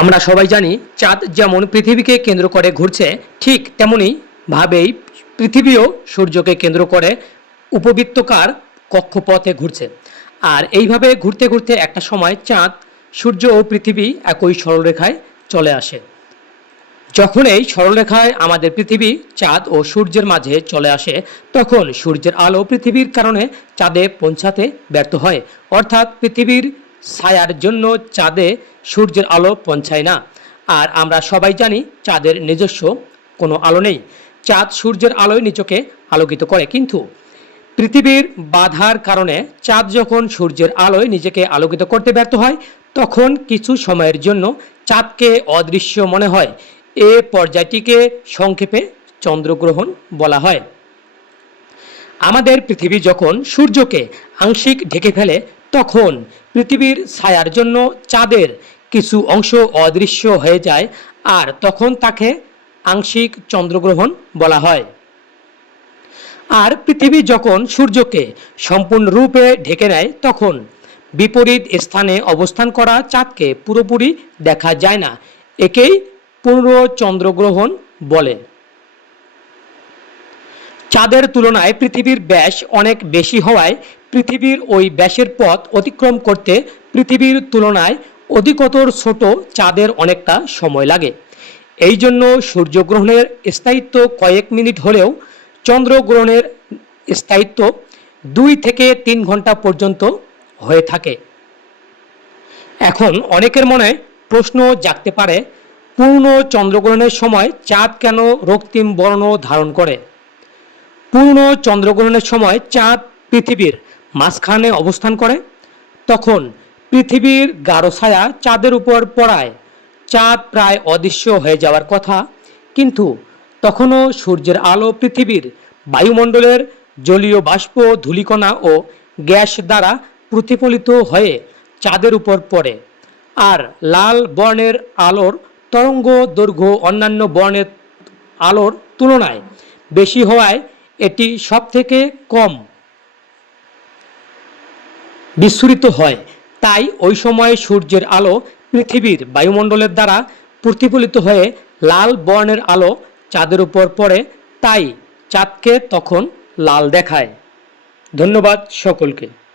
আমরা সবাই জানি চাঁদ যেমন পৃথিবীকে কেন্দ্র করে ঘুরছে, ঠিক তেমনি ভাবেই পৃথিবীও সূর্যকে কেন্দ্র করে উপবৃত্তকার কক্ষপথে ঘুরছে। আর এইভাবে ঘুরতে ঘুরতে একটা সময় চাঁদ, সূর্য ও পৃথিবী একই সরলরেখায় চলে আসে। যখন এই সরলরেখায় আমাদের পৃথিবী চাঁদ ও সূর্যের মাঝে চলে আসে, তখন সূর্যের আলো পৃথিবীর কারণে চাঁদে পৌঁছাতে ব্যর্থ হয়। অর্থাৎ পৃথিবীর ছায়ার জন্য চাঁদে সূর্যের আলো পৌঁছায় না। আর আমরা সবাই জানি চাঁদের নিজস্ব কোনো আলো নেই। চাঁদ সূর্যের আলোয় নিজকে আলোকিত করে, কিন্তু পৃথিবীর বাধার কারণে চাঁদ যখন সূর্যের আলোয় নিজেকে আলোকিত করতে ব্যর্থ হয়, তখন কিছু সময়ের জন্য চাঁদকে অদৃশ্য মনে হয়। এ পর্যায়টিকে সংক্ষেপে চন্দ্রগ্রহণ বলা হয়। আমাদের পৃথিবী যখন সূর্যকে আংশিক ঢেকে ফেলে, তখন পৃথিবীর ছায়ার জন্য চাঁদের কিছু অংশ অদৃশ্য হয়ে যায়, আর তখন তাকে আংশিক চন্দ্রগ্রহণ বলা হয়। আর পৃথিবী যখন সূর্যকে সম্পূর্ণরূপে ঢেকে নেয়, তখন বিপরীত স্থানে অবস্থান করা চাঁদকে পুরোপুরি দেখা যায় না। একেই পূর্ণ চন্দ্রগ্রহণ বলে। চাঁদের তুলনায় পৃথিবীর ব্যাস অনেক বেশি হওয়ায় পৃথিবীর ওই ব্যাসের পথ অতিক্রম করতে পৃথিবীর তুলনায় অধিকতর ছোট চাঁদের অনেকটা সময় লাগে। এই জন্য সূর্যগ্রহণের স্থায়িত্ব কয়েক মিনিট হলেও চন্দ্রগ্রহণের স্থায়িত্ব 2 থেকে 3 ঘন্টা পর্যন্ত হয়ে থাকে। এখন অনেকের মনে প্রশ্ন জাগতে পারে, পূর্ণ চন্দ্রগ্রহণের সময় চাঁদ কেন রক্তিম বর্ণ ধারণ করে? পূর্ণ চন্দ্রগ্রহণের সময় চাঁদ পৃথিবীর মাঝখানে অবস্থান করে। তখন পৃথিবীর গাঢ় ছায়া চাঁদের উপর পড়ায় চাঁদ প্রায় অদৃশ্য হয়ে যাওয়ার কথা, কিন্তু তখনও সূর্যের আলো পৃথিবীর বায়ুমণ্ডলের জলীয় বাষ্প, ধূলিকণা ও গ্যাস দ্বারা প্রতিফলিত হয়ে চাঁদের উপর পড়ে। আর লাল বর্ণের আলোর তরঙ্গ দৈর্ঘ্য অন্যান্য বর্ণের আলোর তুলনায় বেশি হওয়ায় এটি সবথেকে কম বিচ্ছুরিত হয়। তাই ওই সময় সূর্যের আলো পৃথিবীর বায়ুমণ্ডলের দ্বারা প্রতিফলিত হয়ে লাল বর্ণের আলো চাঁদের উপর পড়ে, তাই চাঁদকে তখন লাল দেখায়। ধন্যবাদ সকলকে।